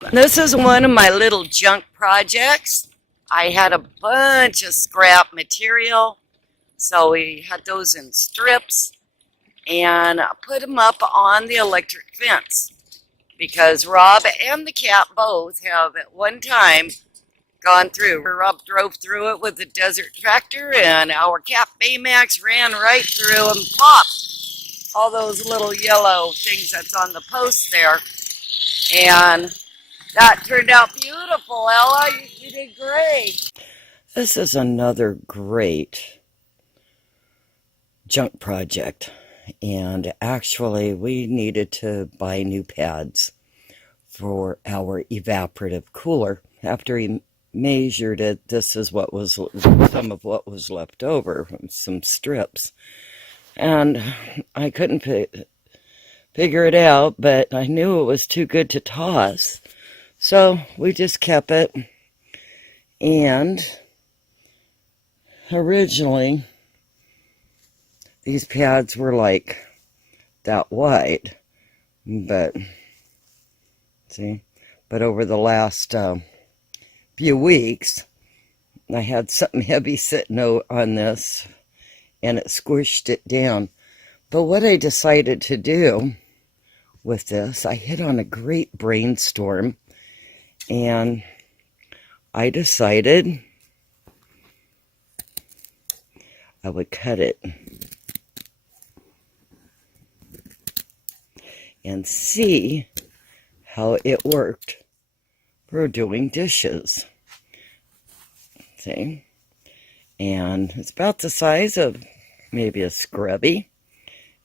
This is one of my little junk projects. I had a bunch of scrap material, so we had those in strips and I put them up on the electric fence because Rob and the cat both have at one time gone through. Rob drove through it with the desert tractor and our cat Baymax ran right through and popped all those little yellow things that's on the post there. And that turned out beautiful, Ella. You did great. This is another great junk project. And actually, we needed to buy new pads for our evaporative cooler. After he measured it, this is what was some of what was left over, some strips. And I couldn't figure it out, but I knew it was too good to toss. So we just kept it, and originally these pads were like that wide, but see, but over the last few weeks, I had something heavy sitting on this, and it squished it down. But what I decided to do with this, I hit on a great brainstorm. And I decided I would cut it and see how it worked for doing dishes. See? And it's about the size of maybe a scrubby.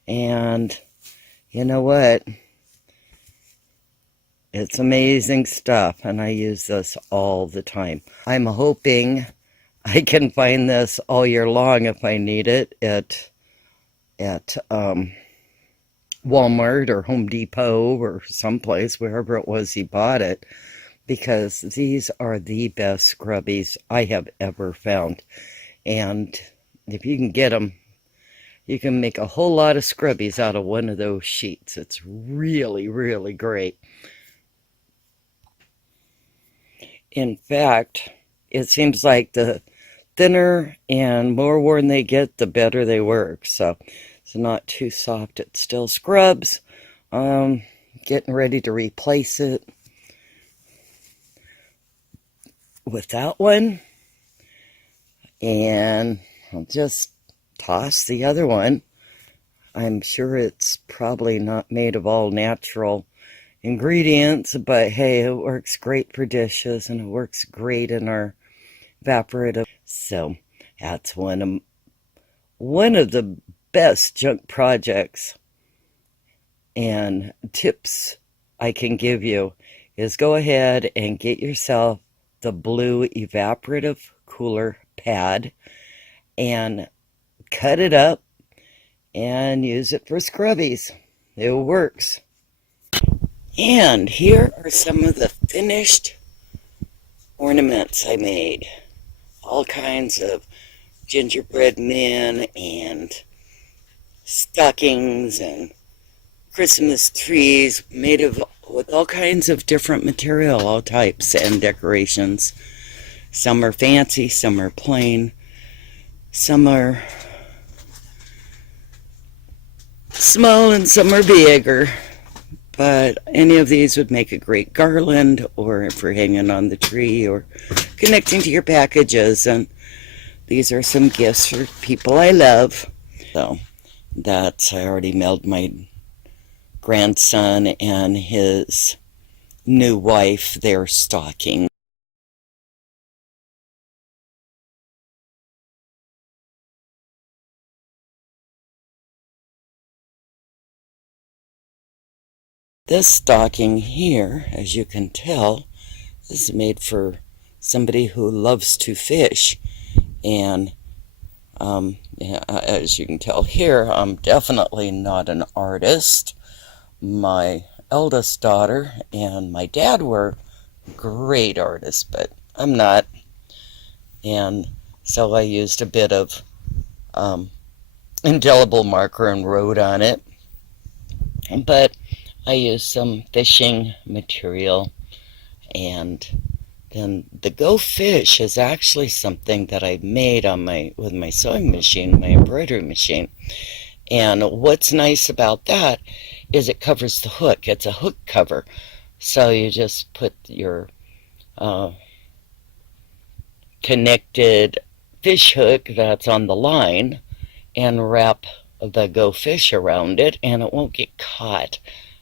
And you know what? It's amazing stuff, and I use this all the time. I'm hoping I can find this all year long if I need it at Walmart or Home Depot or someplace, wherever it was he bought it, because these are the best scrubbies I have ever found. And if you can get them, you can make a whole lot of scrubbies out of one of those sheets. It's really, really great. In fact, it seems like the thinner and more worn they get, the better they work. So it's not too soft. It still scrubs. Getting ready to replace it with that one. And I'll just toss the other one. I'm sure it's probably not made of all natural ingredients, but hey, it works great for dishes and it works great in our evaporative. So that's one of the best junk projects and tips I can give you is go ahead and get yourself the blue evaporative cooler pad and cut it up and use it for scrubbies. It works. And here are some of the finished ornaments I made. All kinds of gingerbread men and stockings and Christmas trees made with all kinds of different material, all types and decorations. Some are fancy, some are plain, some are small and some are bigger. But any of these would make a great garland, or for hanging on the tree, or connecting to your packages. And these are some gifts for people I love. So I already mailed my grandson and his new wife their stocking. This stocking here, as you can tell, is made for somebody who loves to fish. And yeah, as you can tell here, I'm definitely not an artist. My eldest daughter and my dad were great artists, but I'm not. And so I used a bit of indelible marker and wrote on it. But I used some fishing material And then the Go Fish is actually something that I made on with my sewing machine, my embroidery machine. And what's nice about that is it covers the hook. It's a hook cover. So you just put your connected fish hook that's on the line and wrap the Go Fish around it, and it won't get caught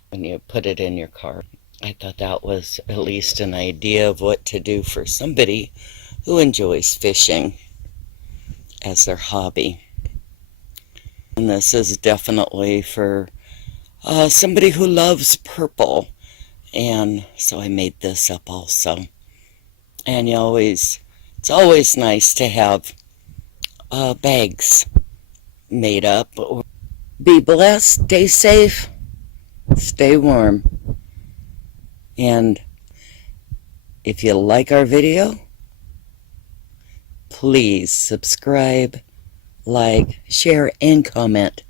when you put it in your car. I thought that was at least an idea of what to do for somebody who enjoys fishing as their hobby. And this is definitely for somebody who loves purple. And so I made this up also. And it's always nice to have bags made up. Be blessed, stay safe, stay warm. And if you like our video, please subscribe, like, share, and comment.